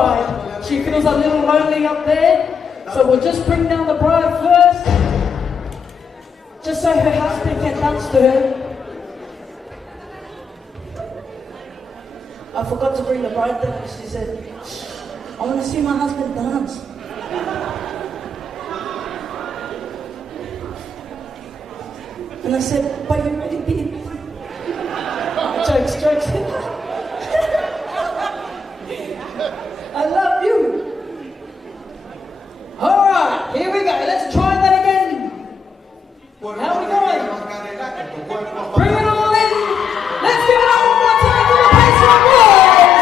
bride. She feels a little lonely up there. So we'll just bring down the bride first. Just so her husband can dance to her. I forgot to bring the bride down. She said, I want to see my husband dance. And I said, but you already did. Jokes. I love you. All right, here we go. Let's try that again. How are we going? Bring it all in. Let's give it up one more time for the Tapusoa boys.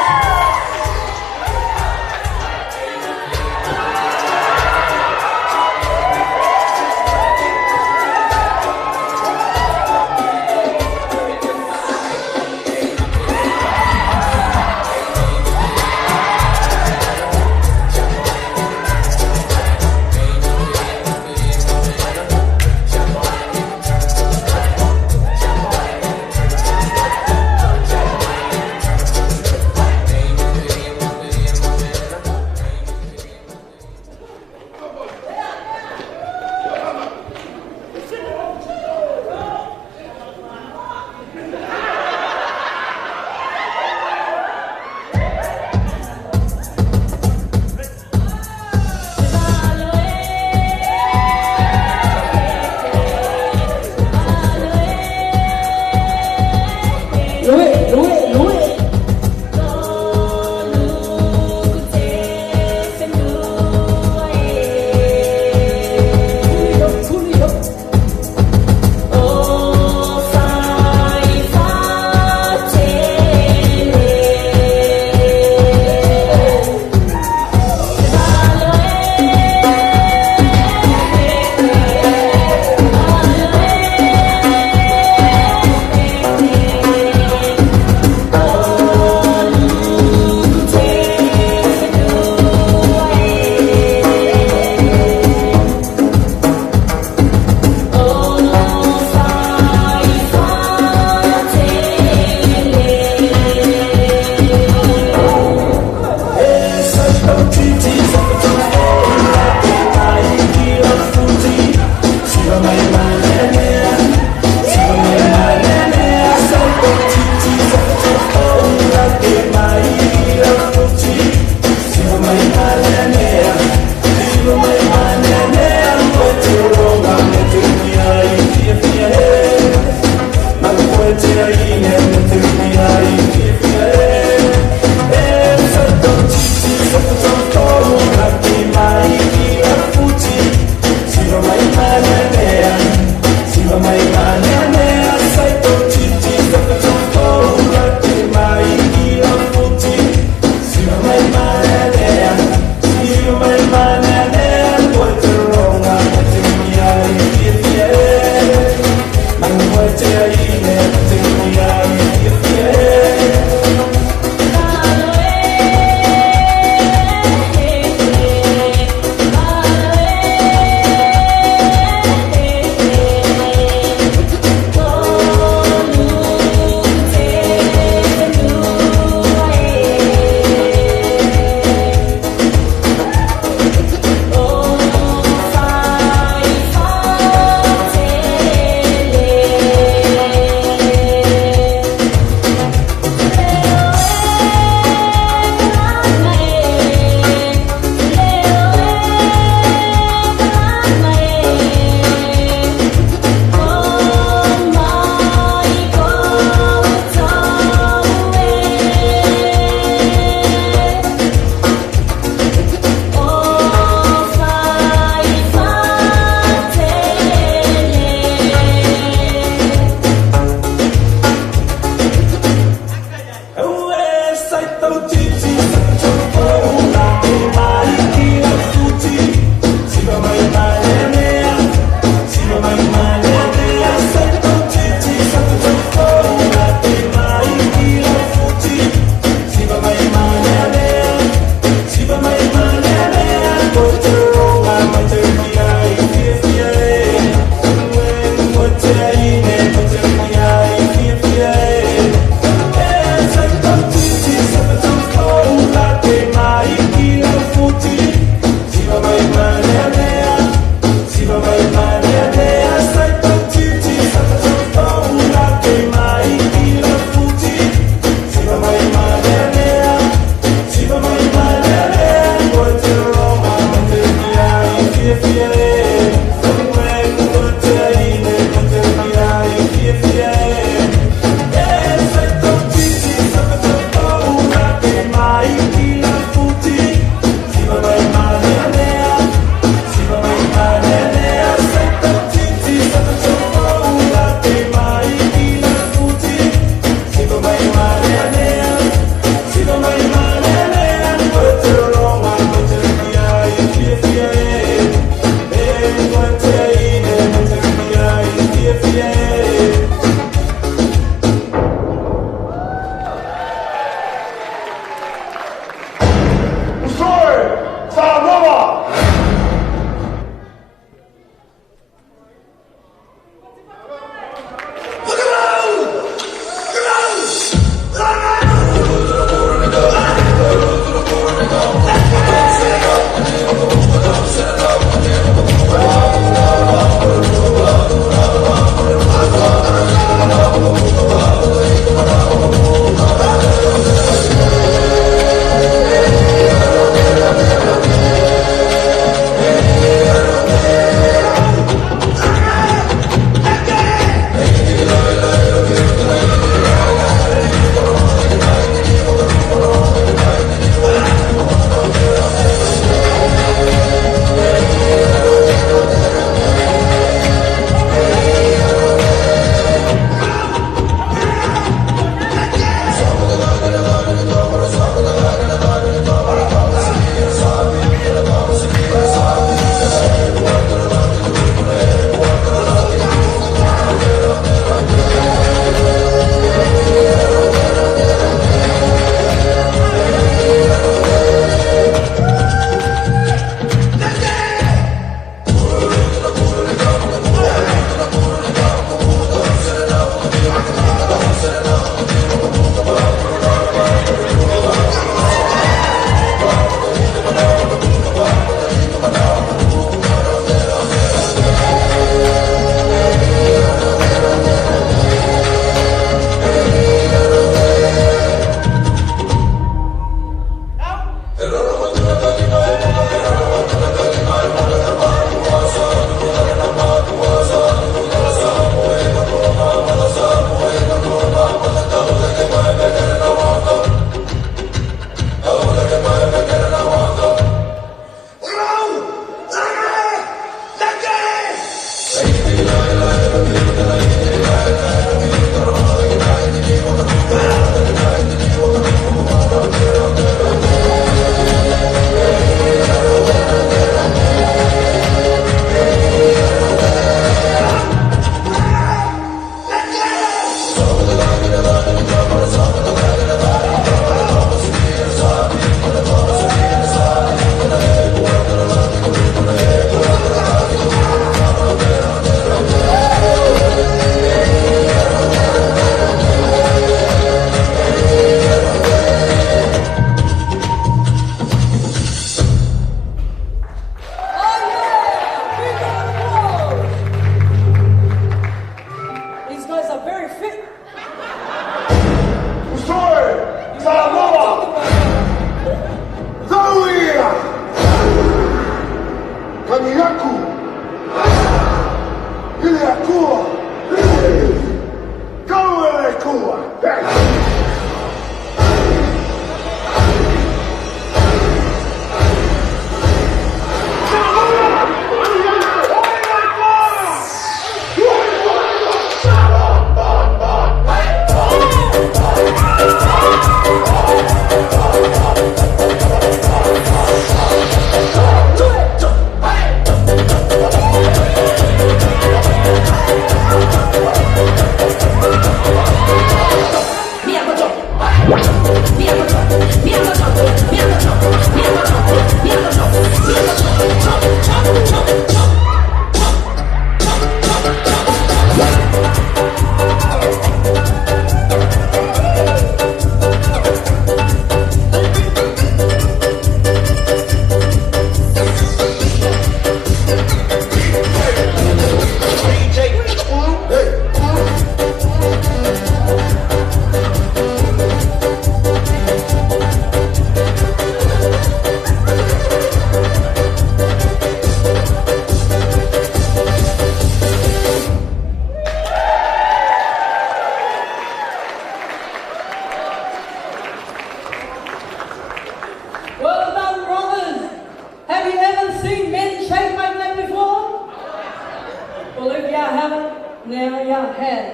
Now your head.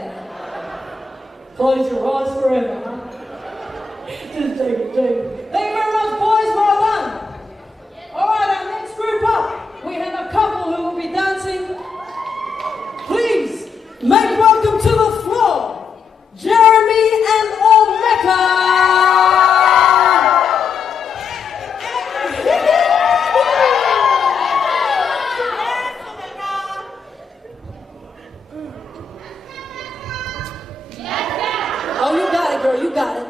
Close your eyes forever, huh? Just take it deep. Thank you very much, boys. Well done. All right, our next group up, we have a couple who will be dancing. Please make welcome to the floor, Jeremy and Olmeca. Oh, you got it, girl. You got it.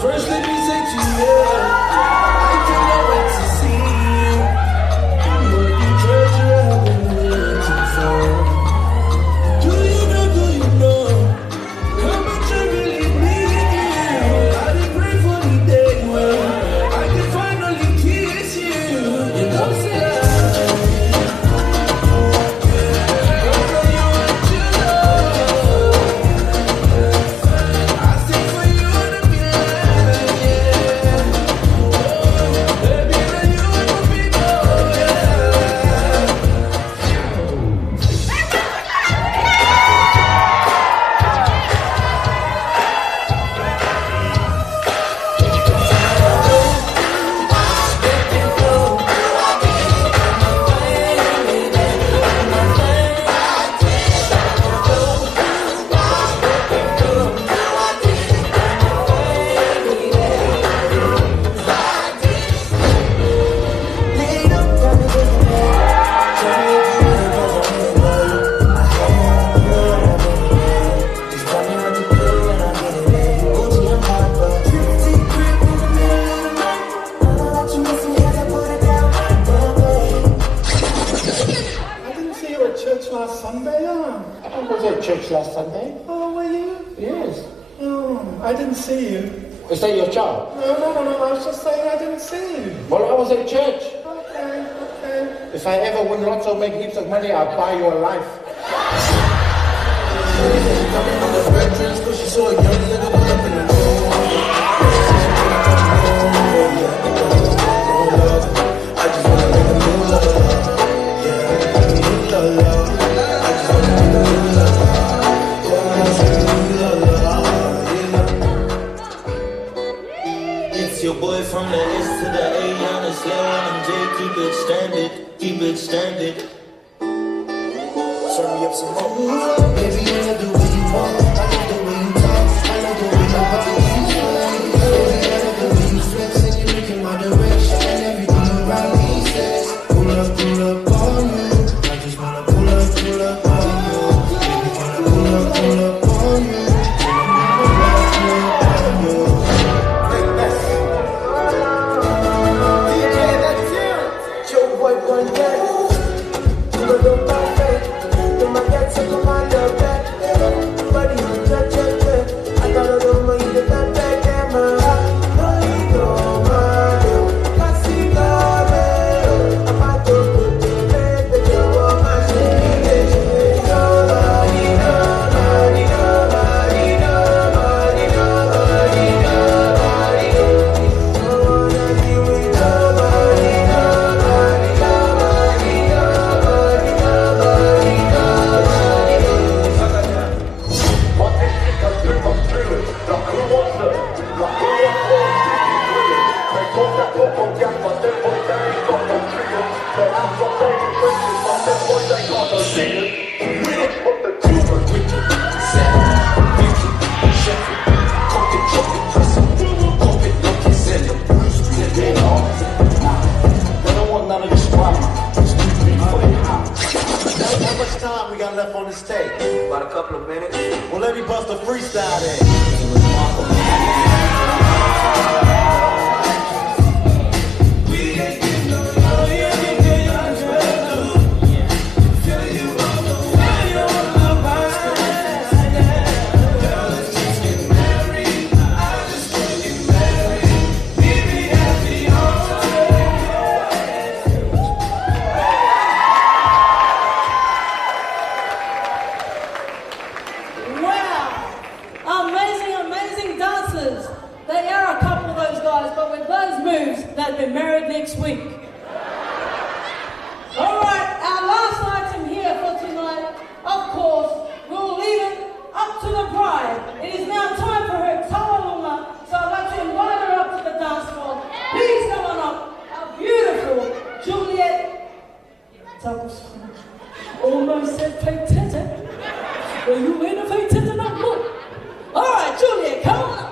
First, let me say to you, I cannot wait to see you. You're the treasure I've been waiting for. Do you know how much I really need you? I did pray for the day when I can finally kiss you. You know, say last Sunday? Oh, were you? Yes. Oh, I didn't see you. Is that your child? No, I was just saying I didn't see you. Well, I was at church. Okay. If I ever win lots or make heaps of money, I'll buy you a life. Your boy from the S to the A on a slow and J, keep it standard. Turn me up some more. Baby, I love the way you walk, I love the way you talk, I love the way my body moves. Baby, I love the way you flex and you look in my direction and everything around me says, pull up on you. I just wanna pull up on you. Baby, wanna pull up on you. Left on the stage? About a couple of minutes. Well, let me bust a freestyle then. be married next week. All right, our last item here for tonight, of course, we'll leave it up to the bride. It is now time for her tawalunga, so I'd like to invite her up to the dance floor. Please come on up, our beautiful Juliet. Tapusoa. Almost said fake tete. Well, you ain't a fake tete no more. All right, Juliet, come on up.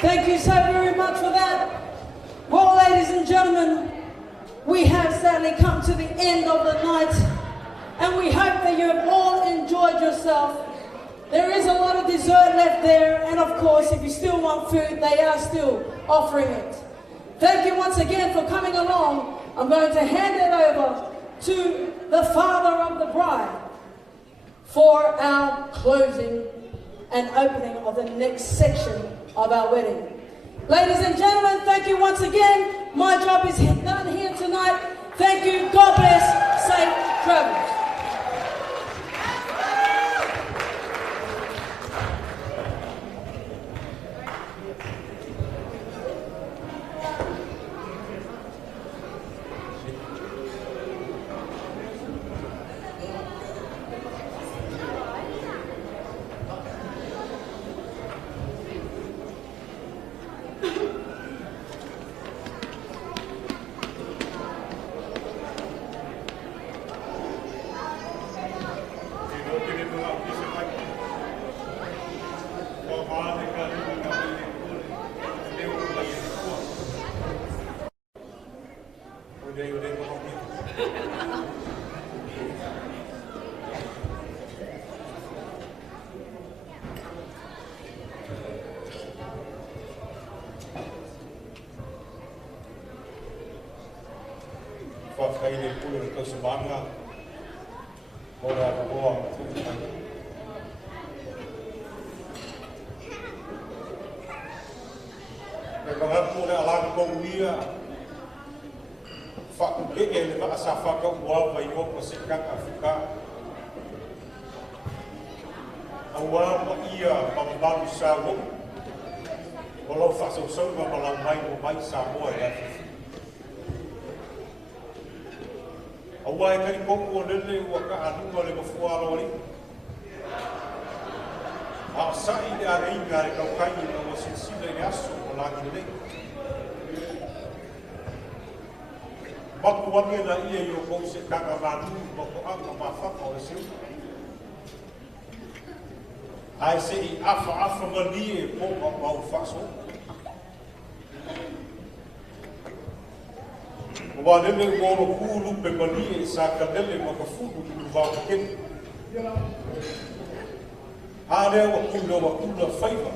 Thank you so very much for that. Well, ladies and gentlemen, we have sadly come to the end of the night, and we hope that you have all enjoyed yourself. There is a lot of dessert left there, and of course, if you still want food, they are still offering it. Thank you once again for coming along. I'm going to hand it over to the father of the bride for our closing and opening of the next section of our wedding. Ladies and gentlemen, thank you once again. My job is done here tonight. Thank you. God bless. Safe travels. whakaile pule o tau samanga. Ora koa tukai. E kangatu le alanga kouia. Whakukeke le maasa whakauwa vai o Pasikanga Afrika. Awa ma ia mamalu sawo. Walau whasau ma malau mai o mai Samoa e afi. Awa e kari kongu o lele ua ka anunga le mafua alawari. A sai le areinga le kaukai na wa sinsila i aso o lagi le. Maku wange na ia i o kou se kanga manu mako anga mawhaka o le siu. Ai se i afa mani e pōka mau whaso. Wa lele ngoro kūlu pe mani e sa ka lele maka fuku i wau keni. Hārea wa kula whaiva.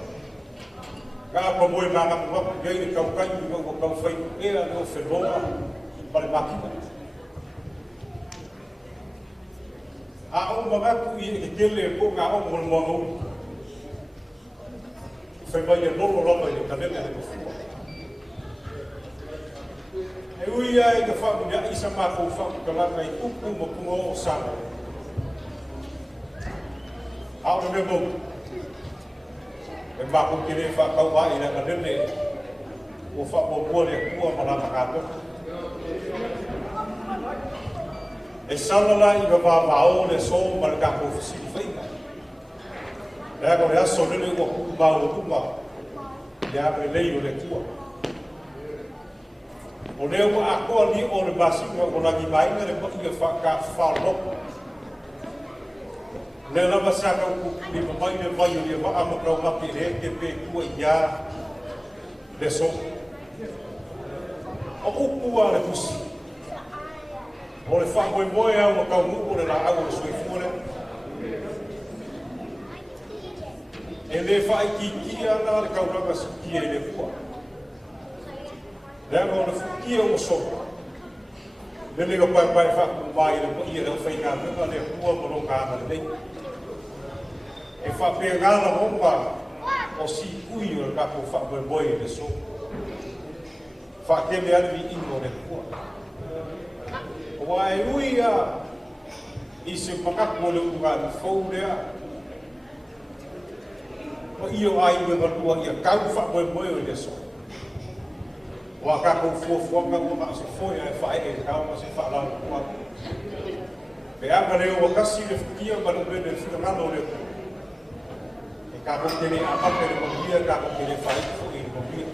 Ka apa moe nganga mwaka gai ni kaukai i wau kau whaiva. Ea leo whenua pare makina. A o mamaku i e kele e pōka o mwana mwanga unu. Whaiva i e lolo rama i ka lele e mawhua. E uia e ka whamu nia isa mako whamu ka langa i upu ma kunga o sana. Aura me mau. E mako kere whakau ai na ka lele o whamu mua rea kua marama kato. E salala i ka wāwao le so mara kako whisiri whainga. Rea ko rea so lele ua kuku māu runga. Ia me lei o le kua. O leo wa akoa ni o le basinga o lagi mainga le pati ia whaka whaloko. Le lama saka uku ni mamai le vai o le maa makau maki re ke pe kua ia le so. O uku a le kusi. O le whakoe moe au makau muko le la au le soifua le. E le whai ki kia na le kauranga si kia i le kua. Lea o le fukia o soka. Lele ka pai whaku mai le po ia le whainga nunga le kua moro kāna le nei. E whapea ngāna honga o si kui o le kako whakoe moe le so. Whakele aniwi ingo le kua. Wa e uia i se makaku o le unga ni fau lea. O io ai i matua ia kau whakoe moe o le so. Wa kako fuafuanga o ma se foi e whae e kau ma se whaalau kua. Pe anga leo wa kasi le fukia ma le mene whiangano le kua. E kako tene apake le mawia, kako tene whae fui le mawia.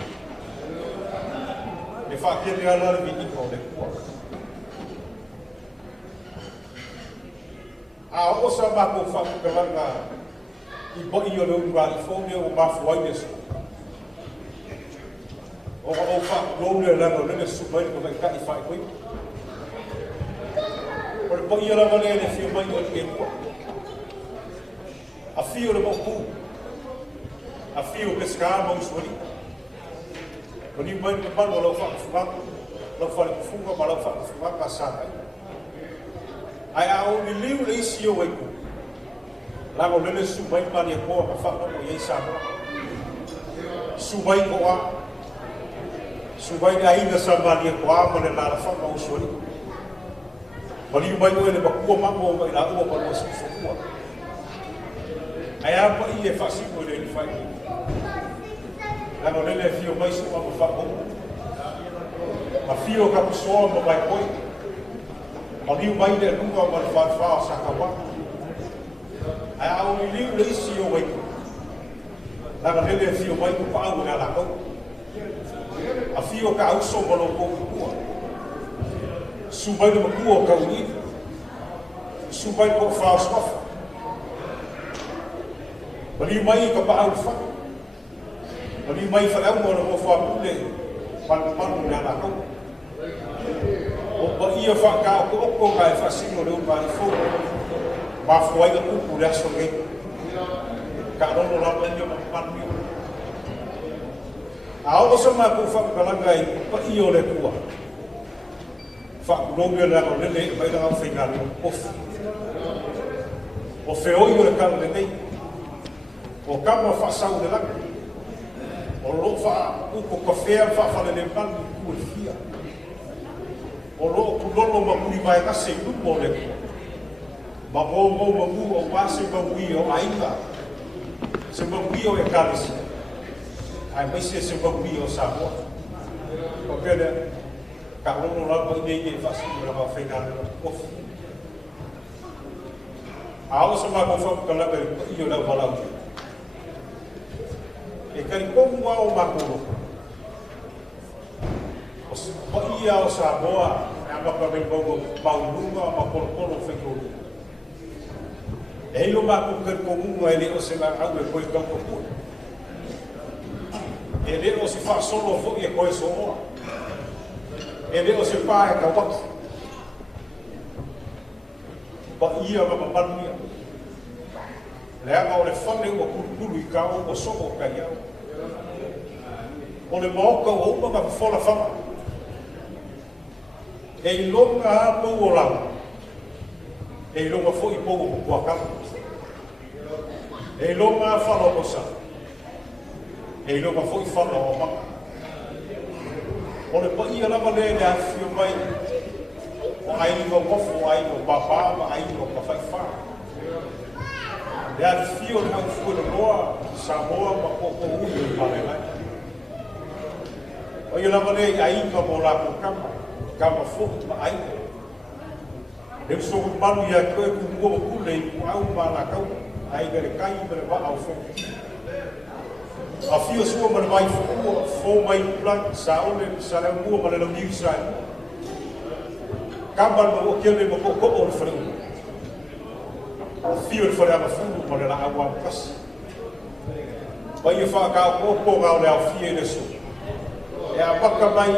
E whakele ala le iko le kua. A osa mako whakukaranga i boi o le unga i fōne o mafuai le so. O whaku le langa lene sumai ko mai kai whae koe. O le boi o langa le whio mai o le kua. A whio le moku. A whio peska mau suari. O ni mai le manu o lau whaku whumanga. Lau whare kufunga ma lau whaku whumanga sāngai. Ai au ni liu le isi o waiku. Lango lele sumai mani a koa ka whakano i ei Samoa. Sumai koa. Sumai ni aina sa mani a koa ma le lara whaka o suari. Mali umai koe le makua mamo mai la ua manu a sifokua. Ai apa i e whasimo le ni whai. Lango lele fio mai suma ma whako. Ma fio Tapusoa ma mai koe. Ma liu mai le lunga ma le whawha sa kawa. Ai au ni liu le isi o waiku. Langa lele fio mai ku pāu ngā lakau. A fio ka auso ma lo kou kua. Sumai le makua o kau ni. Sumai ko whao swafa. Ma liu mai ka pāu wha. Ma liu mai whanau mo na mo whapule. Manu ngā lakau. O ia whaka o oko ngai whasino leo mai fōu. Ma fuai ka upu le aso ngai. Ka rono rama ia ma manu. A o sa ma ku whakakalanga i pa i o le kua. whakuromia na o lele mai na ngau whainga ni ofi. O whioi o le karo le nei. O kama whaasau le langa. O lo wha uko kawhea whaafale le manu kua fia. O lo kulolo mamuri mai kase lupo le. Ma mo mamu o wase mamui o ainga. Se mamui o e kalisi. Ai mai se mamui o Samoa. O pere, ka lono lapa i nei e whasi i rama whainga le ofi. Ao sa mako whakakalaka i o lau walau. E kari kongu o makoro. O ia o Samoa, e amaka me kongo maununga o makolokolo whekoro. E hilo mako kari kongu e leo se la au e koe kaukapua. E leo se whaasolo fo i e koe soa. E leo se pā e kawaki. Pa ia ma mapanuia. Leanga o le whane ua kurukuru i kao o soko kai au. O le maoka o uma ma whawhala whama. E i longa a pou o lau. E i longa fo i pou o kuakala. E i longa a whala o sa. E i longa fo i whala o maka. O le pa ia lama le a whio mai. O aini o mofo, o aini o papa, o aini o kawhaiwha. Le a whio le au fua na loa, Samoa ma koko ui o pare lai. O ia lama le a inga mo lako kama foku ma aini. Le usoku manu ia koe ku mua kule i ku au ma la kau, aina le kai ma le wa au foku. A whio sua ma le mai fukua, fo mai plan, sa ole, sa le mua ma le lau New Israel. Kambal ma o kele ma koko o le whanau. O whio le whare ama fulu ma le la awa kasi. Pa ia whakao koko ngao le au whie le su. E a baka mai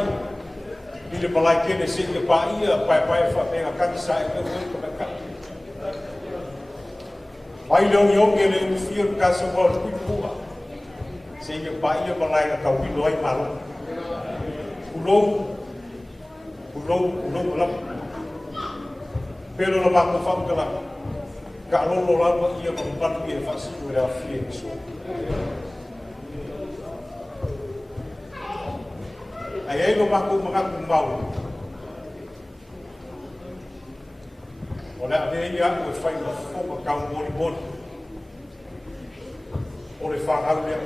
i le malai kene se ia pa ia pai whapenga kaki sa e keu ka mai kaki. Mai leo yonge le whio le kasa mo le kuipua. Se ia pa ia malai na kawino ai maro. Ulou lama. Pero la mako whakala. Ka lolo lama ia mampanu i e whasiku e rao whie ni so. Ai eilo mako mangaku mau. O le ane ia aku e whai na whoma kau mori. O le whakau lea.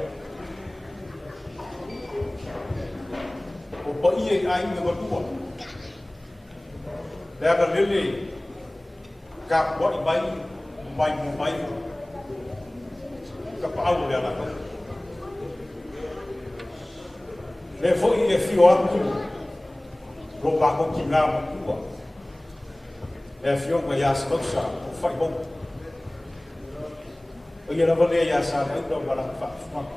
O pa ia i ainga matua. Le aga lele ka wai mai. Ka paau le alaka. Le foi e fio aku. Lo bako ki ngā matua. Le fio ma yas mausa o whai bong. O ia rawa lea yasa na ura wala whakafumaka.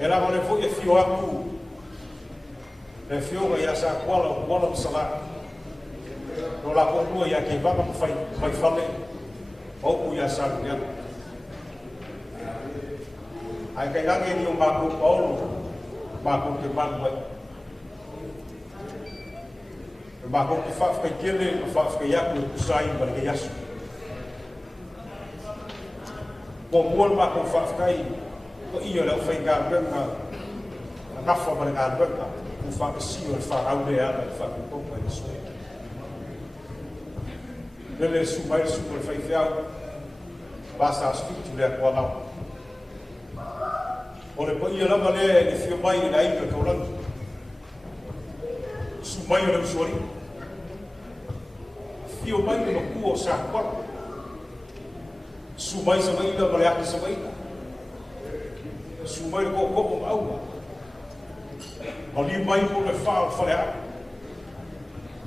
E rawa le foi e fio aku. Le fio ma yasa kuala msalaka. No la konua ia ke vama mai fale o ku ia sa ia ai kai lange ni o mako paulo mako ke man mai mako ke fa ka kele fa ka ia ku sai ba ke yasu po mo mako fa kai ko ia la fa ga nga na fa ba ga ku fa ka si o fa au le ala fa ko ko ni so Lele sumai super fai fiau. Basta aspecto le aquala. Ore po ia lama le fio mai na inga kaulang. Sumai o le usori. Fio mai na maku o sa kwar. Sumai sa mai na maleaki sa mai. Sumai ko ko au. Ali mai ko le fa fa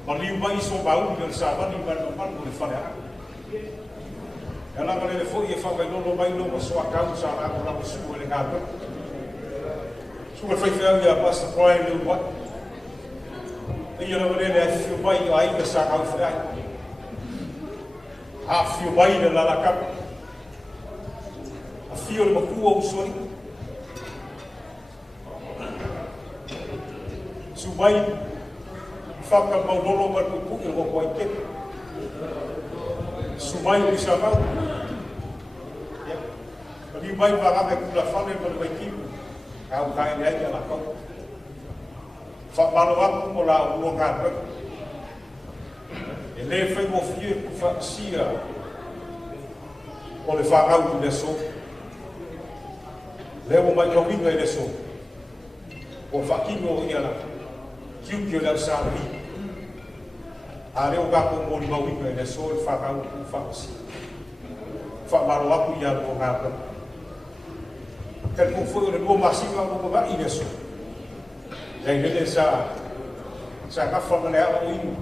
Maliu mai so bau del sabani ban ban ko le fala. Ela ngale le foi e fa vai no mai no so akau sa na ko na su le gato. Su ko fai fa ya pasta prime no what. E yo no le fiu mai ai que sa kau fra. A fiu mai de la cap. A fiu le ku o sori. Su mai Whaka maulolo ma kuku i wako i ke. Sumai o isa mau. Ni mai varanga kula whane ma mai kipu. Kau kai nei te la kau. Whamalo aku mo la ua ngā rau. E le whai mo fie ku whakasia o le whakau i le so. Le mo mai kawinga i le so. O whakino i ana. Kiuki o le sāri. A reo kako mori mawinga i le so le whakau ku whakasia. Whamalo aku i ana o ngā rau. Kani mo fwoi o le lua masinga o mga i le so. Kei hele sa ngawha mane awa o inu.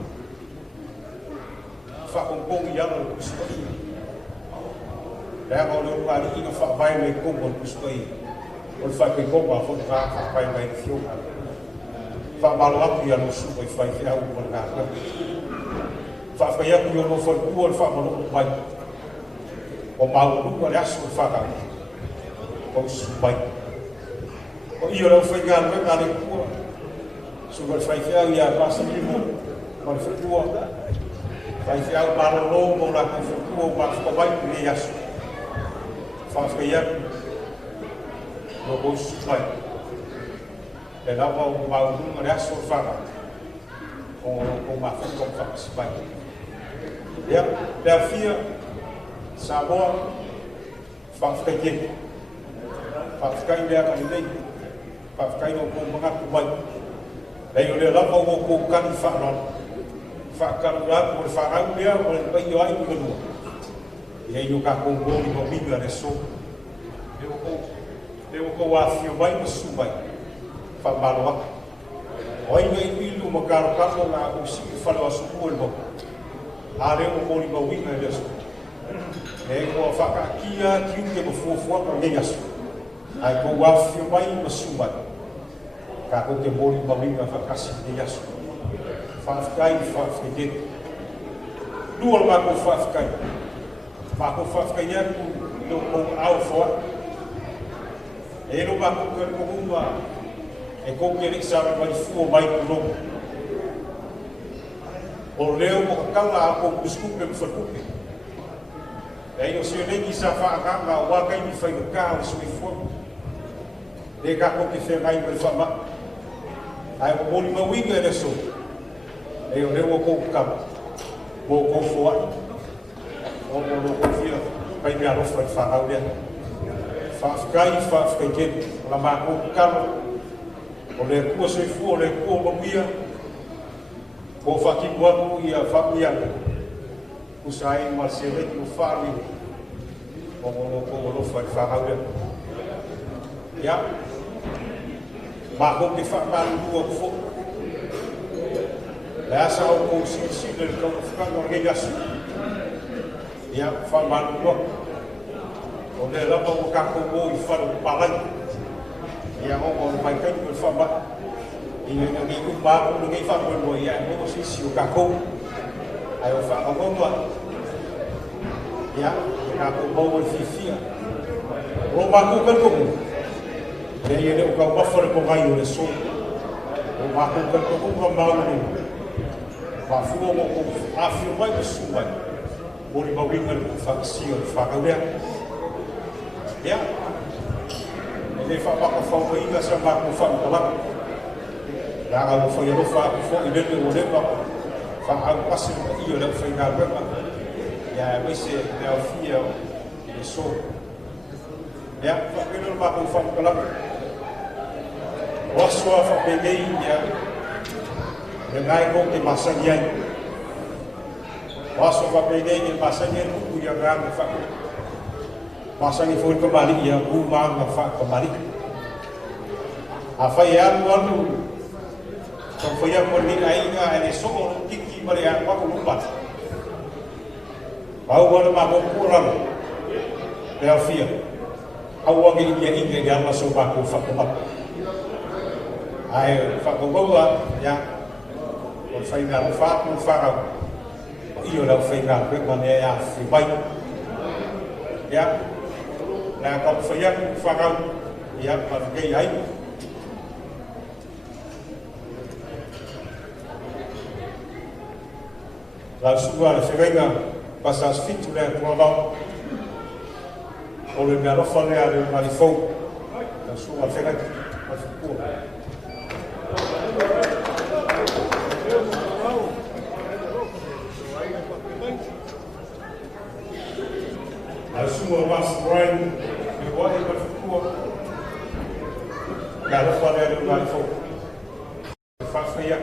Whakongkongi ana o kuspai. Lea ngau leo ngāri ina whakawai mei kongo o kuspai. O le whai kongo a whai whakawai mei whionga. Whamalo aku i ana o supa i whai whiau o le ngāra. Whawhai aku i ana o whai kua le whamalo o mai. O maurunga le aso o whakau. O supai. O iyo leo whai ngāra me ngāre kua. Supa le whai whiau i a rasa limo. O le whai kua. Whai whiau marolo mo la whai kua o whakawai le aso. Whawhai aku. No o supai. E lawa o maurunga le aso o whakau. O mawhika o whakasipai. Ia, lea fia. Samoa. Whawhai kene. Whawhai lea kani nei. Whawhai no ko mga kumai. Nei o lea lapa o ko kani whanau. Whakanu rāku o le whanau lea o le pai o ai o ganua. Ia i o ka kongori mo minga le so. Leo ko wāwhio mai ma sumai. Whamalo aku. O ai ngai ilu ma karo kako ngā usiki whanau a suku mo. A reo mo ni ma winga le so. E ko whakakia kiu ke ma fuafuaka ngai aso. Ai ko wāwhio mai ma sumai. Ka ko ke mori ma winga whakasi ngai aso. Whawhkai, whawhkai. Lua ma ko whawhkai. Ma ko whawhkai aku no ko au whoa. E no ma ko kari ko hunga. E ko ke riksawe mai fua mai kurongo. O leo mo kakala ako kuskupe mwhakupe. E o seo nengi sa whaakanga o wakai mi whainaka o sui fua. E ka ko ke whengai mai whama. Ai o mori mawinga e reso. E o leo ko kama. Mo ko fua. O mo ko fia. Pai mea rofa i whakau lea. Whawhkai kene. La ma ko kama. O le kua sui fua, o le kua mamuia. Ko whakimu aku i a whapianga. Kusai marsereti o whāri. O mono ko rofa i whakau lea. Ia. Ma ko ke whakaru lua kufo. Le asa o ko sisi le kau whakanga o ngei asu. Ia, whamaru lua. O le rapa o kako mo i wharu palai. Ia o o le maikai o le whama. Ia ngi kumba o ngei wharu mo ia o sisi o kako. Ai o whakamomua. Ia, kako mo o fifia. O mako kalkomu. Le ia le o kau mawhare ko ngai o le so. O mako kalkomu ka mauru. Ma fua mo ko afio mai o sumai. Mori mawinga le whakasio le whakau lea. Ia. E le whapaka whaumainga sa mako whakalaka. Ranga o whaiarofa aku fo i lele o lewa. Whakau pasi o i o leo whainga wema. Ia wese leo fia o le so. Ia, whakino mako whakalaka. Wasua whapegei ia. Le ngai ko ke masani ai. Waso whapegei ke masani ai kuku ia ngānga whakau. Masani foi kamali ia umanga fa kamali. A fai anu. Kon foi a por ni ainga ene soko tiki mari a ko lumbat. Bau wana ma ko kurang. Belfia. Awangi ia inga dia masuk aku fa kamat. Ai fa kobola ya. Kon fai na fa ku fa. Iyo la fai na ko man ya fi bai. Ya. Na kau fayak fakau ia pakai ai La sua le fenga passa sfitu le tuava. O le mea lofa lea le marifou. La sua fenga marifou. La sua was Brian le wai marifou. La lofa lea le marifou. Fafia.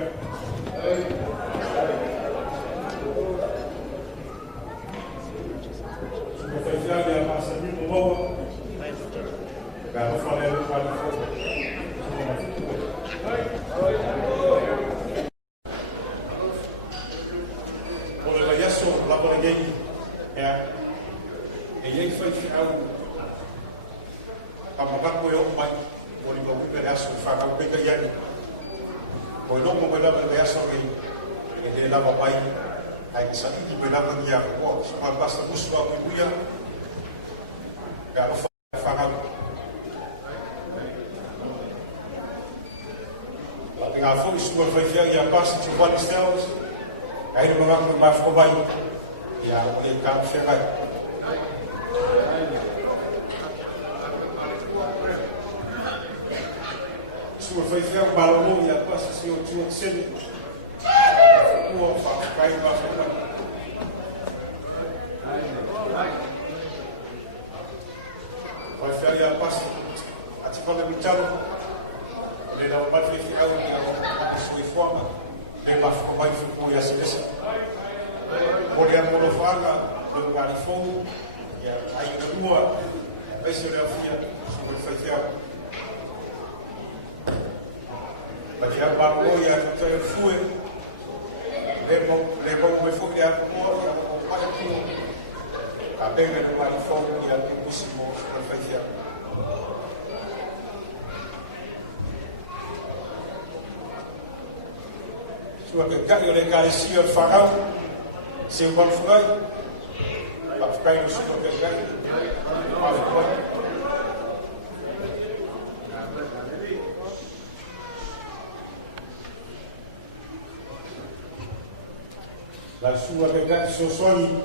La sua verdade, seu sonho,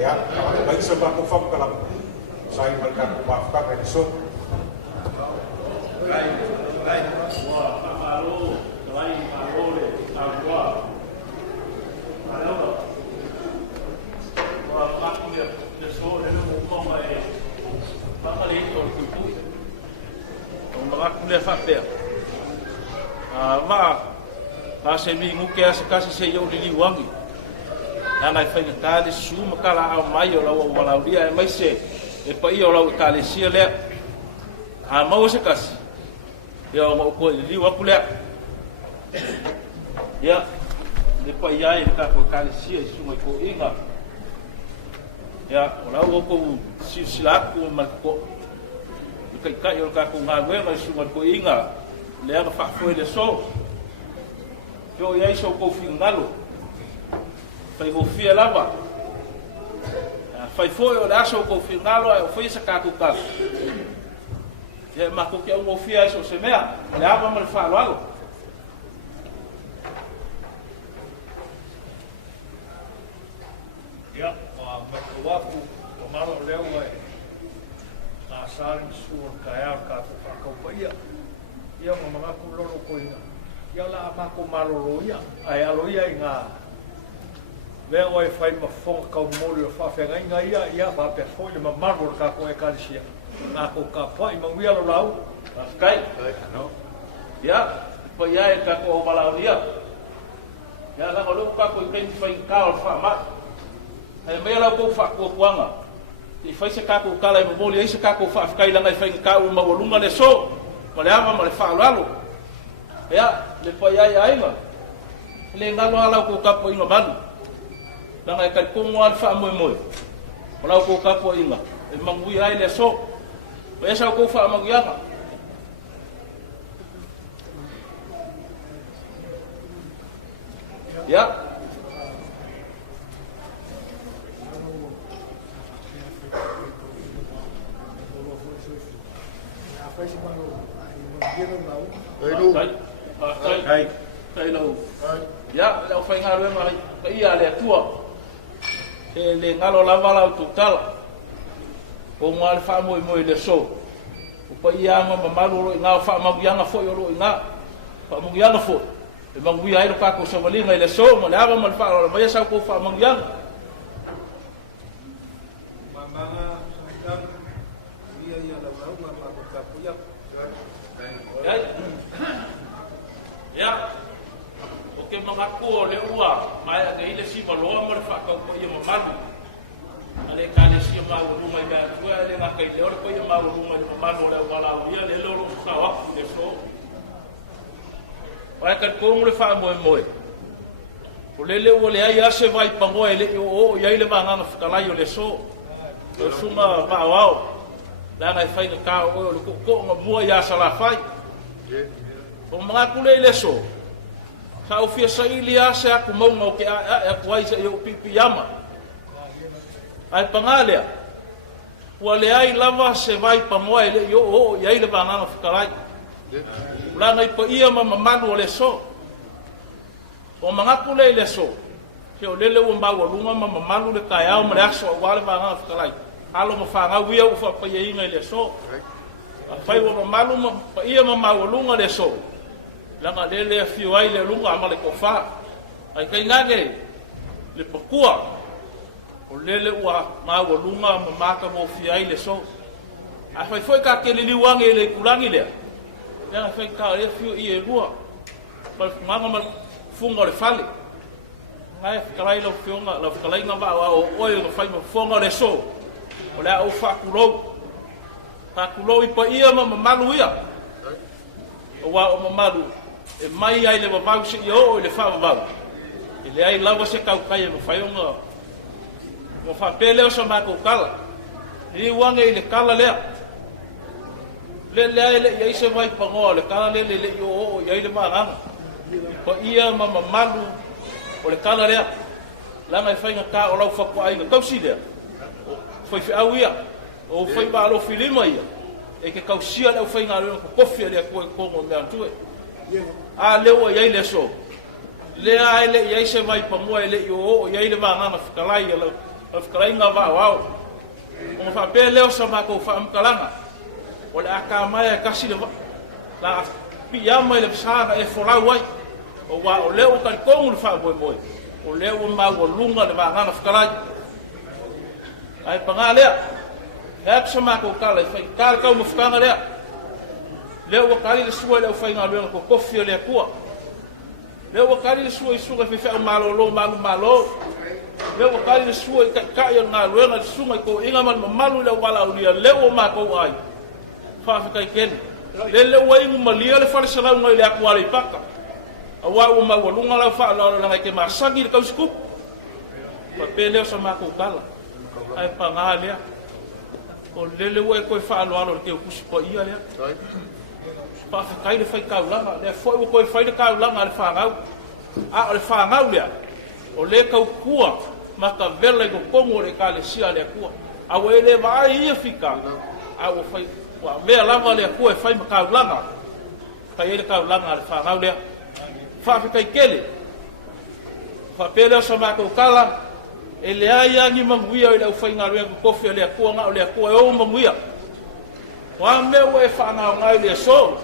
Ya, baik sebab aku faham kalau saya mereka maafkan dan so. Kasi mingu kaya sa kasi sa iyo liliwangi. Ang ay fay nakali suma kala ang mayo lawa wala dia ay may se. E pa iyo lawa kali siya le. Mau sa kasi. Yo mau ko liliwa ko le. Ya. Di pa iya ka ko kali siya suma ko inga. Ya, wala ko sila ko magko. Kai yo ka ko ngawe na suma ko inga. Le ang fa foi le so. Yo ia iso ko fingalo. Fai go fia lava. Fai foi o aso ko fingalo e foi sa ka ku ka. E ma ko ke o fia iso se mea. Le ava mal fa lo. Ya, ma ko o malo leo e. Na sari su kaya ka ko pa ia. Ia mga ko lo ko ina. Ia la ma ko malolo ia ai aloia inga le oi fai ma fon ka mori fa fa nga ia ba pe foi ma marbo ka ko e kalisia na ko ka pa i ma wia lo lau Kai. No. Ya, pa ia ka ko bala dia. Ya la ko ka ko ken fai ka fa ma. Ai me la ko fa ko kuanga. I fai se ka ko kala mo moli ai se ka ko fa kai la ngai fai ka u ma volunga le so. Ma le ama ma le fa lo. Ya, le pa ia ainga. Le ngalo ala ko kapo inga malu. Nanga ka ko ngwan fa moi. Ala ko kapo inga. E mangui ai le so. E sa ko fa mangianga. Ya. Kai lo. Ya, le fai ngalo mai. Kai ia le tua. E le ngalo lava la tutala. Ko ngal fa moi le so. O pa ia ma malu ro nga fa ma nga fo yo ro nga. Fa mo nga fo. E ma ngui ai ro ka ko so vali nga le so, ma le ava ma fa ro ba sa ko fa ma nga. Mamanga sakang ia la ma ko ka puya. Ya. Oke mga ko le ua, mai aga ile si maloa mo le fa ka ko ia malu. Ale kale si ma lu mai ba ko ale nga kai le ko ia ma lu mai malu le wala ia le lo sa wa le so. Wa ka ko mo le fa mo. O le le ai ase vai pa mo ele o ia ile ma nga fa la yo le so. O suma ba wao. La nga fai ka o le ko mo ia sala fai. O mga kulay leso. Sa ofia sa ilia se aku mau ngau ke aku ai sa yo pipiyama. Ai pangalia. Wale ai lava se vai pa moa ele yo o ia ile banana fikarai. La nai pa ia ma mamalu leso. O mga kulay leso. Se o lele o mbawa lunga ma mamalu le kaya o mre aso wale banana fikarai. Halo ma fa nga wia u fa pa ia inga leso. Fai o mamalu ma pa ia ma mawalunga leso. Langa lele fiu ai le lunga amale ko fa. Ai kai ngage le pakua. O lele ua ma lunga ma maka mo fi ai le so. A foi ka ke le liwange le kulangi le. Ya fai ka le fiu i e lua. Pa manga ma funga le fale. Ngai kalai lo fiunga lo kalai nga ba o oi no fai mo funga le so. O la o fa kulo. Fa kulo i pa ia ma malu ia. O wa o malu e mai ai le babau se yo le fa babau ele ai lawa se kau kai mo fai ngo mo fa pele o so ma ko kala ni wanga ile kala le ia se vai pa ngo le kala le yo ia ile ma ngana ko ia ma malu o le kala le la mai fai nga ka o lau fa ko ai nga kau si le foi fi au ia o foi ba lo filima ia e ke kau sia le fai nga le ko kofi le ko mo me antue a leo ia ile so le ai le ia se vai pa mo ile yo ia ile ma ngana fikalai o whakarainga wao. O ma whape leo sa mako whaamkalanga. O le aka mai e kasi le la piyama i le pisanga e wholau wai. O wa o leo karikongu le whaamoe moe. O leo o mau o lunga le wanganga whakarai. Ai panga lea. Hea kisa mako kala i whai kala kau mawhakanga lea. Leo o kari le sua leo whainga luenga ko kofi o lea kua. Leo o kari le sua i sunga whiwhea malo malo. Leo o kari le sua i kai o ngā luenga le sunga i ko inga mani mamalu leo wala ulia. Leo o mako ai. Whawhika i kene. Leo o ingu malia le whare sarau ngai le aku wale i paka. Awa o mau o lunga lau wha alo langa i ke masangi le kausikup. Pa pe leo sa mako kala. Ai pa ngā lea. O lele ua e koe wha alo le ke ukusi ko ia lea. Whawhikai le whai kaulanga. Lea fwoi o koe whai le kaulanga le whangau. A o le whangau lea. O le kaukua maka vela i kongo le ka le sia le kua. Awa e le vai ia whika. Awa whai, wa mea lava le kua e whai ma kaulanga. Kai e le kaulanga le whangau lea. Whawhikai kele. Whapelea sa mako kala. E le aia ngi manguia i le whai ngā ruenga kofi o le kua ngā o le kua e o manguia. Wa mea ua e whaangau ngai le so.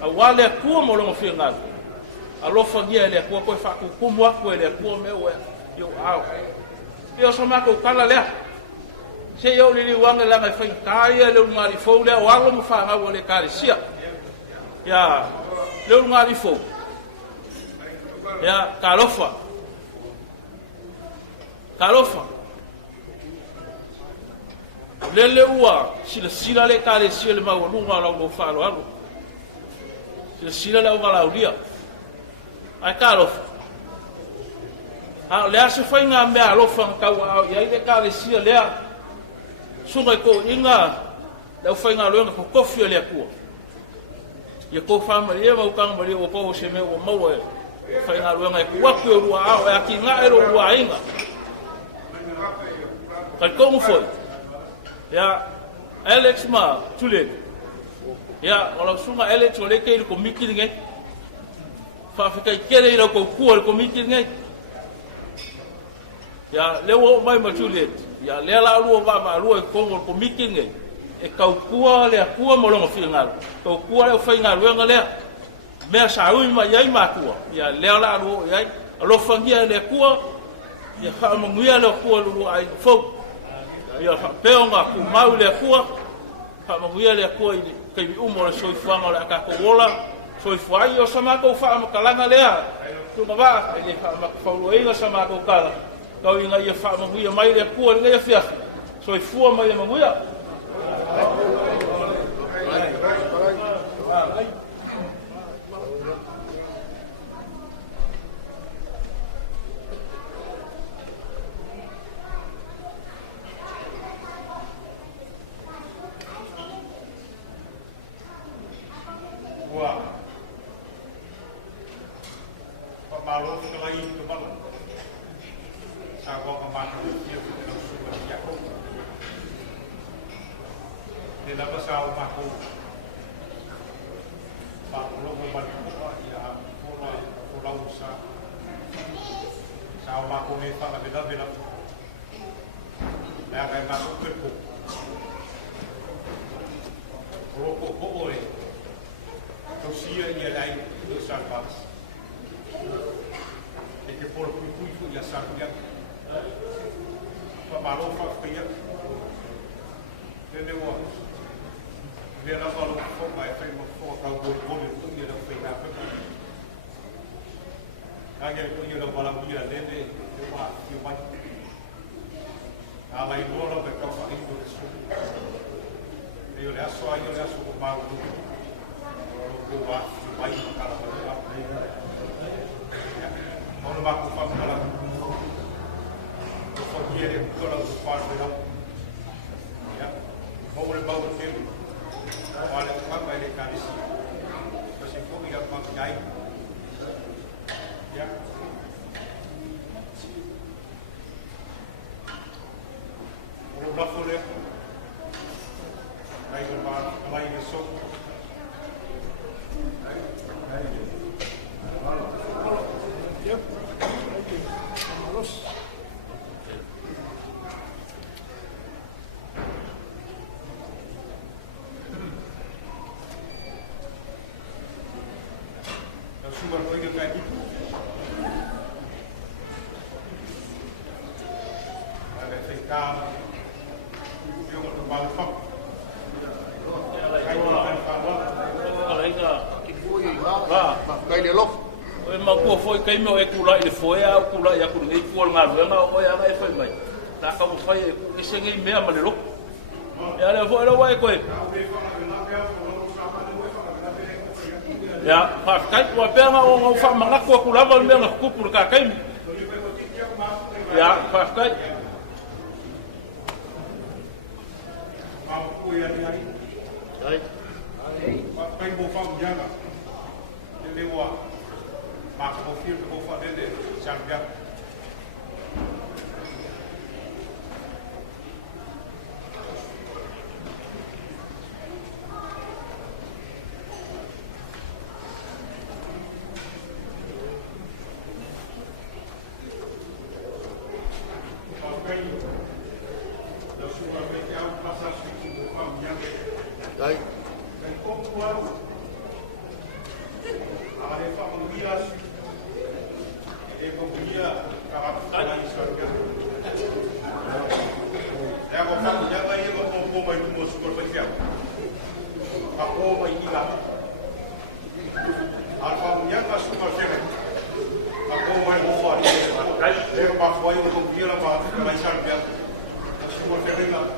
A wale a kua mo longa whia ngā. A lofa ngia e le kua koe whakukumu aku e le kua mea ua yo au. Pio sa mako kala lea. Se iau li wanga langa i whai kāia leo ngāri fau lea o alo mo whaangau o le kāre sia. Ya, leo ngāri fau. Ya, kālofa. Kālofa. Lele ua, sila le kāre sia le mau lunga lau mo whaalo alo. Sila le unga lau lia. Ai kālofa. Ha, lea se whai ngā mea alofa ngau au, iai le kāre sia lea. Sunga i ko inga, leo whai ngā luenga ko kofi o lea kua. Ia ko whamari e maukanga mari o poho se me o maua e. Whai ngā luenga e kuwaku o rua au, e aki ngā ero rua inga. Kai kongu foi. Ya, Alex ma, Juliet. Ya, olau sunga Alex o leke i ko miki nge. Whawhika i kere i lau ko kua i ko miki nge. Ya, leo o mai ma Juliet. Ya, lea la alua wa alua i kongo ko miki nge. E kau kua lea kua mo longa whia ngaru. Kau kua lea whai ngā ruenga lea. Mea sa ui ma iai ma kua. Ya, lea la alua iai. Alofa ngia lea kua. Ya, whaamanguia lea kua lulu ai fau. Ia peo ngā ku mau lea kua. Whaamanguia lea kua i kei umo le soifuanga o le akako wola. Soifuai o sa mako whaamakalanga lea. Tunga waa, e le whaamakafaulu inga sa mako kala. Kau inga ia whaamaguia mai lea kua ringa ia whiafi. Soifua mai ia manguia. Wow. Pak Malo sekali ke Malo. Saya bawa ke Malo dia sudah siap. Dia dapat saya mahu. Pak Malo membantu ya pulau usaha. Saya mahu ni tak beda. Saya akan masuk ke puk. Rokok boleh. Kau sia ia lain besar pas. Jadi pol kuku ya sakit. Pemalo fakir. Dia wah. Dia nak kalau kau mai frame for kau boleh tu dia dah frame apa. Kaya tu dia dah balang dia lele cuma cuma. Alai bola berkau fakir tu semua. Dia dah suai mau tu. Kuwa supaya kalau apa kalau aku faham kalau fakir kalau faham belum ya mau bawa film ada apa ada kadis masih pun tidak pakai ya kalau berapa le baik baik besok. e makua foi kai mo e kula ile foi a kula ya ku ngai fu nga nga o ya ngai foi mai ta ka mo foi e se ngai me ma le lo ya le foi lo wai ko ya pa kai wa pe nga o fa manga ku kula ba me nga ku ku ka kai ya pa kai ai kai bo fa janga le wa ma ko fir ko fa de champion ai la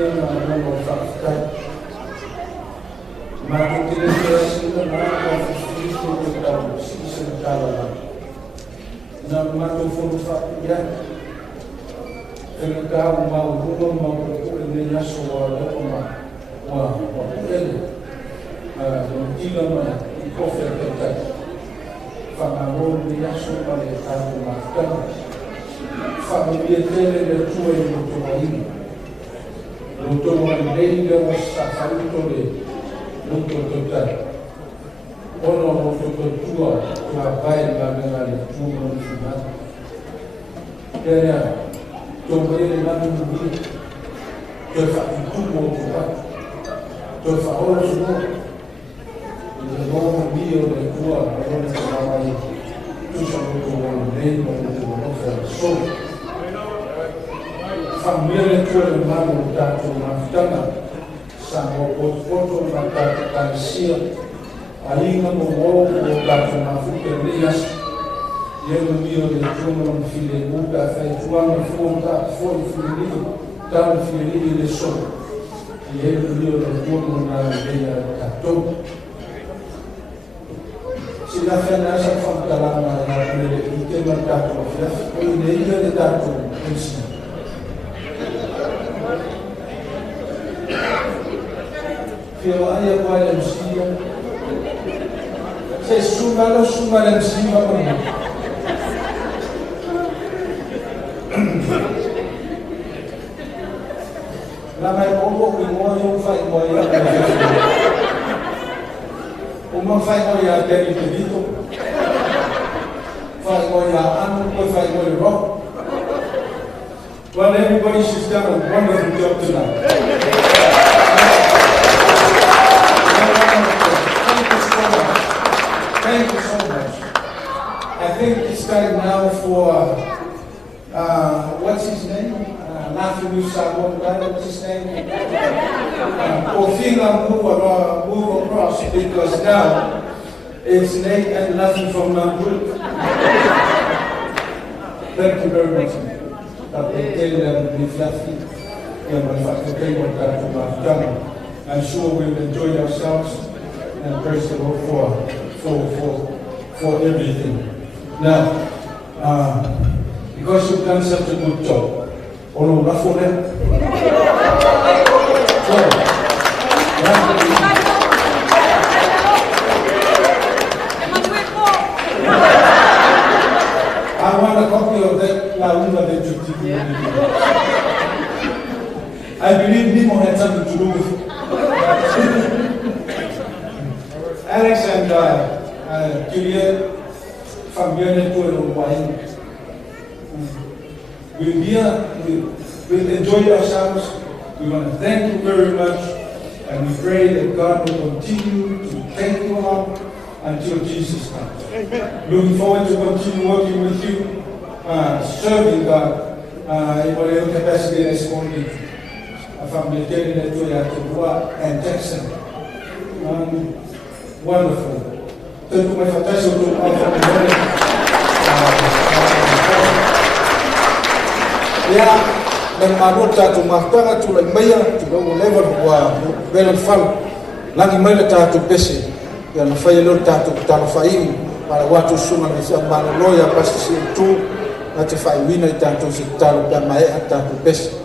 dia na no whakata. Ma te te lea sila na ka whiwhiri te tau, sisi na tāwala. Na mato whuru whakia, e ka mau runga mau kukure ne naso wa leko wa ele. No tila ma I kofe te tai. Whangaroro ne naso ma le tāu mahtana. Whamia tele le tua I roto wa ina. Roto wa leile wa safaruto le roto totai. Ono roto tua tua bai la mea le tua no finata. Kaya, tōmere manu mui, toi whakutumo o tua, toi whaoro sumo, I le nomo mio le tua, a rone te mawai, tusa roto o le mo te monofa so. Whamia le tua le manu o tātou mawhitanga, sa mo poto na tātou tāisia, a inga mo o tātou mawhute rias, Yelo mio le tumo non file buca fai tuama fonda fuori filini tal filini le so. Yelo mio le tumo na le kato. Si la fena sa fantala na le ite na kato fia o le ile le kato pensi. Fio aia qua le msia. Se suma le msia ma La mai poco qui muoio fai muoio uma fai muoio per il dito fai muoio anno poi fai muoio rock. Well, everybody should done a wonderful job tonight. Thank you so much. I think it's time now for what's his name? Matthew Sabon, what's his name? Ofinga move across because now it's Nate and nothing from Nambu. Thank you very much. I'm sure we've enjoyed ourselves and praise the Lord for everything. Now, because you've done such a good job, Ono rafone. I want a copy of that La Una de Chuti. I believe Nemo had something to do with it. Alex and Juliet from Juliet to Hawaii. We're here, we've enjoyed ourselves. We want to thank you very much, and we pray that God will continue to take you on until Jesus comes. Amen. Looking forward to continue working with you, serving God in whatever capacity that is called you. Family and Jackson. Wonderful. Thank you, my fantastic Ya, dan manut tatu mahtanga tu lagi maya tu lo level wa belon fal lagi maya tatu pesi ya no fai lo tatu talo fai para watu suma ni sa mano loya pasti tu na te fai wina tatu si talo pa mai tatu pesi.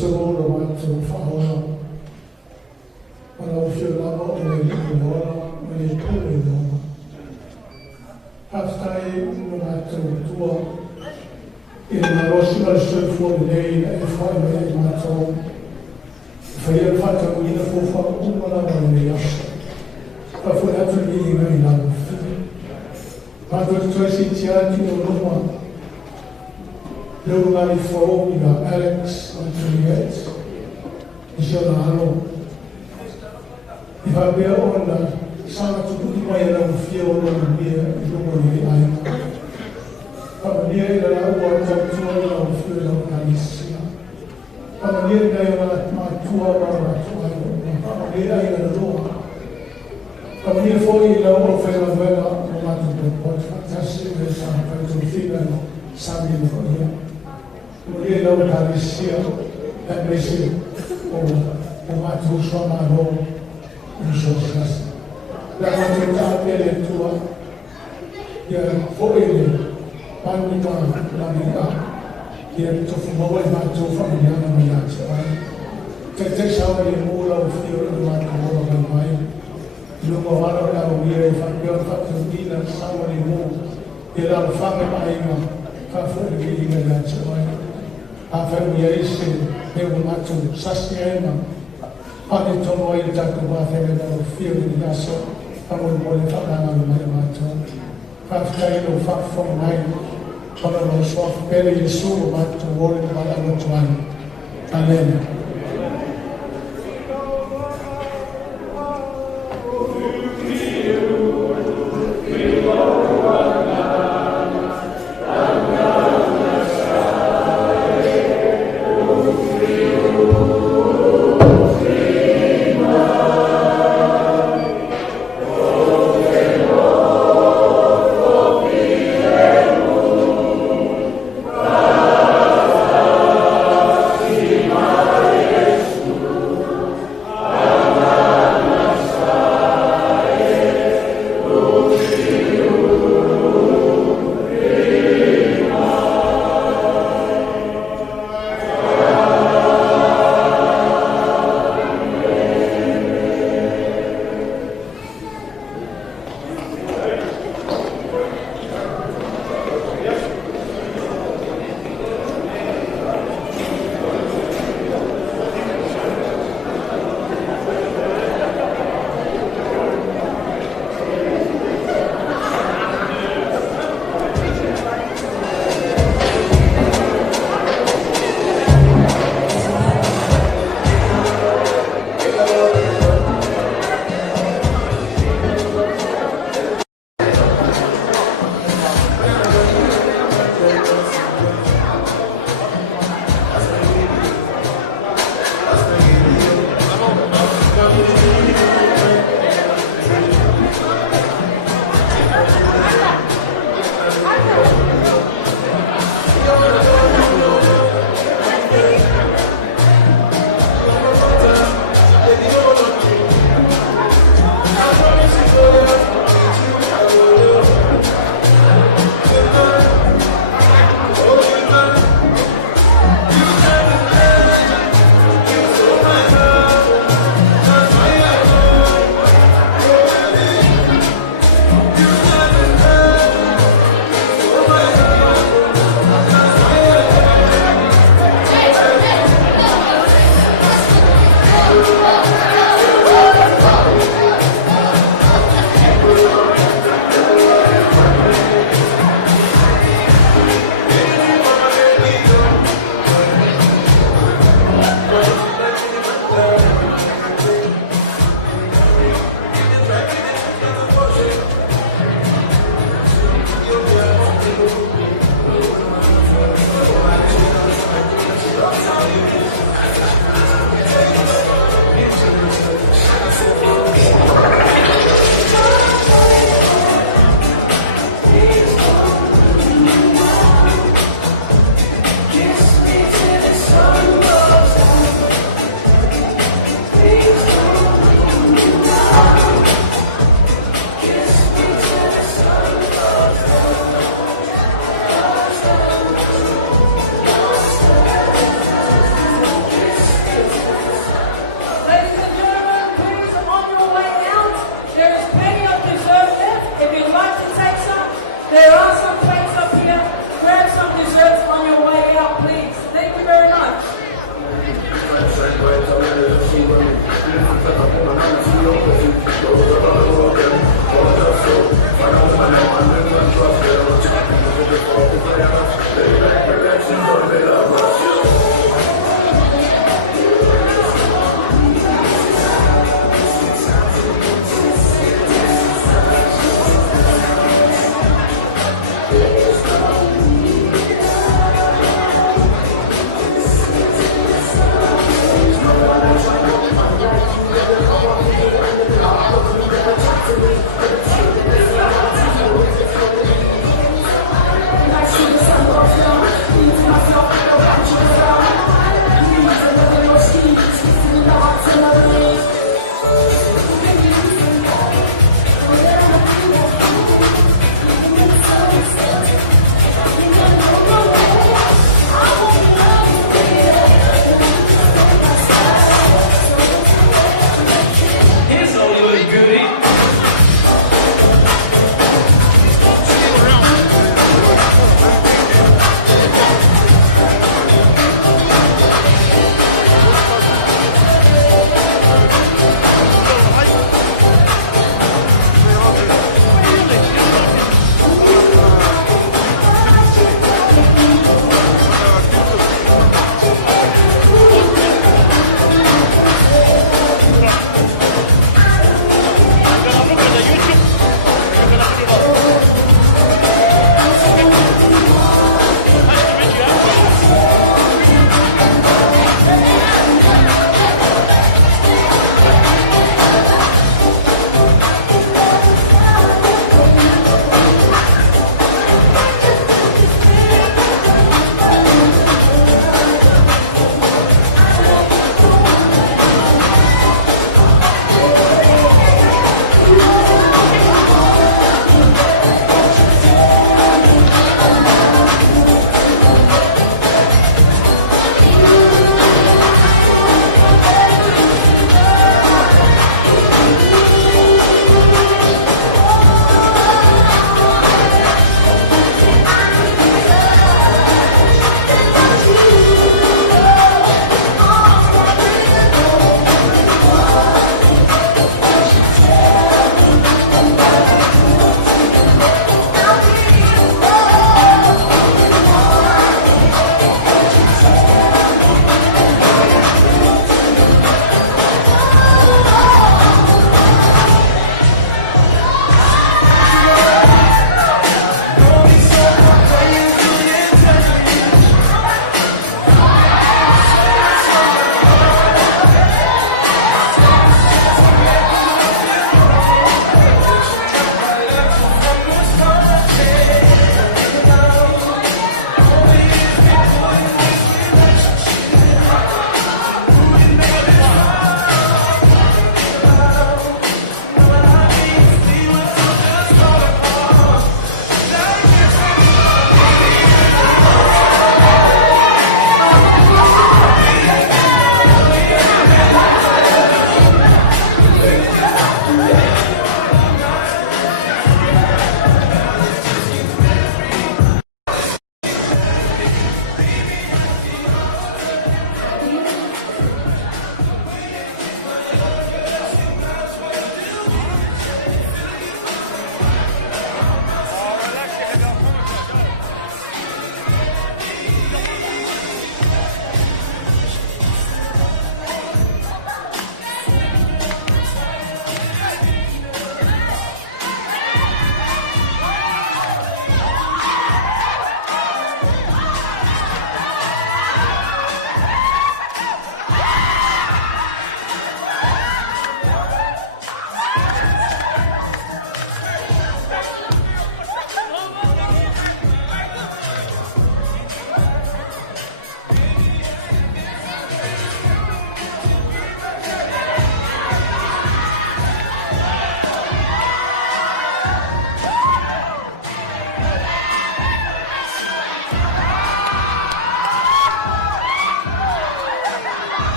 so the one to follow. When I feel like I'm going to when you pull me down. After I went to tour, in my Russian street for the day, if I made my home, if I had a wonderful for woman, but for that to be very love. But with Tracy Tianti or Roma, Lugari for me, Alex and Juliet, Michelle. If I be on the Sana to put my own field on the beer, Lumoni Island. But near that I want to tour of field of Alicia. But near that my tour of the island. But near 40 level of Venezuela, no matter what fantastic is, I'm going to feel something for here. We know that is here, and they say, oh, my two from my home. Resources. That was a time period to for a Panika, here to forward my two from the young man. Take somebody more of fear in my mind. You know, one of them, we are from your factory, and somebody more. There are family for the giving a lunch. After we are saying, they will not to sustain them. Pati tomo i taku wāwhere no whiu ni aso, pamo mole whakanga no mai mātua. Whawhkai no whawhong mai, tono no swaf pere Yesu mātua wore no wala no tuani. Amen.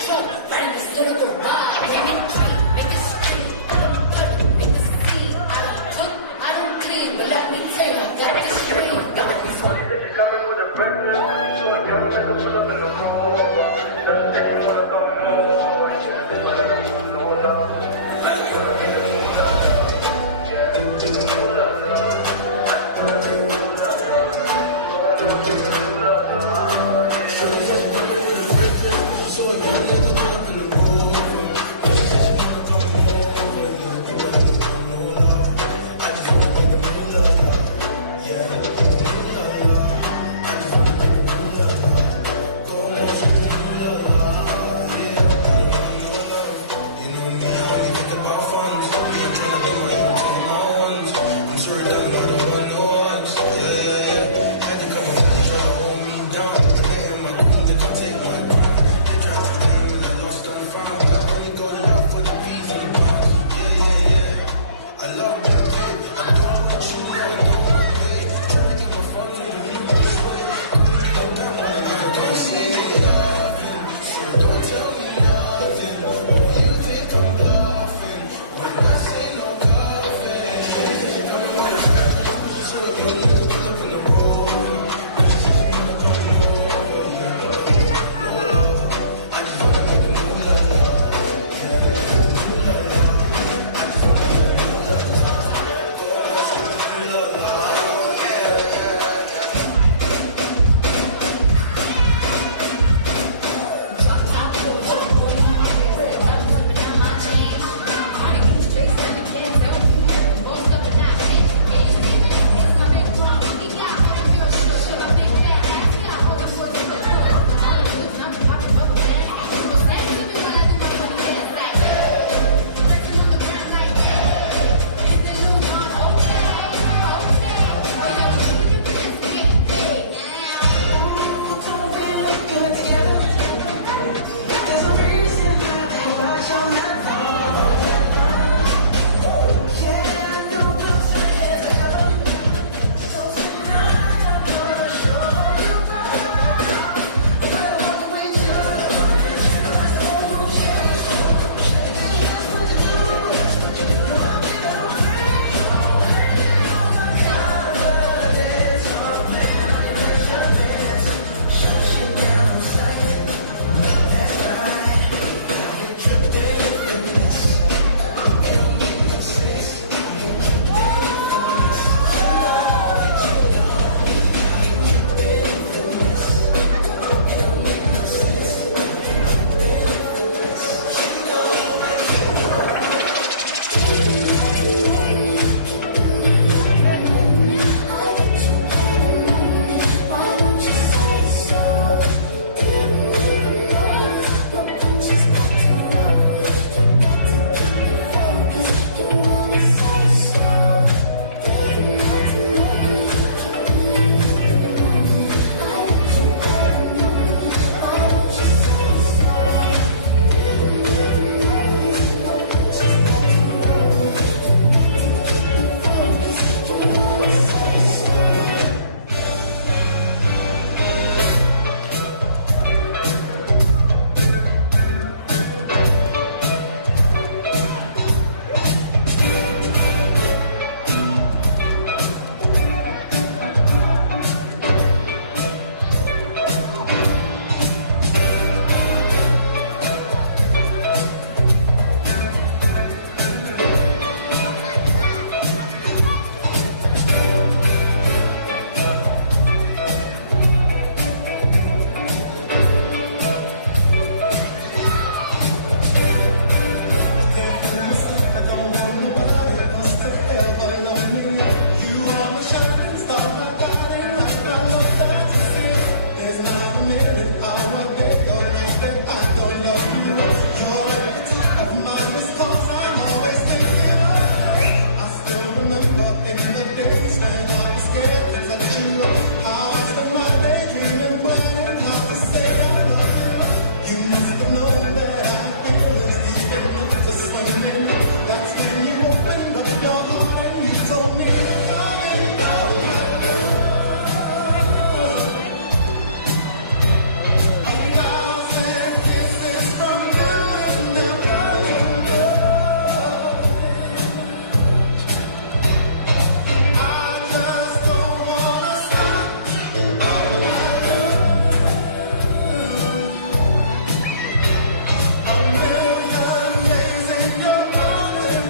So,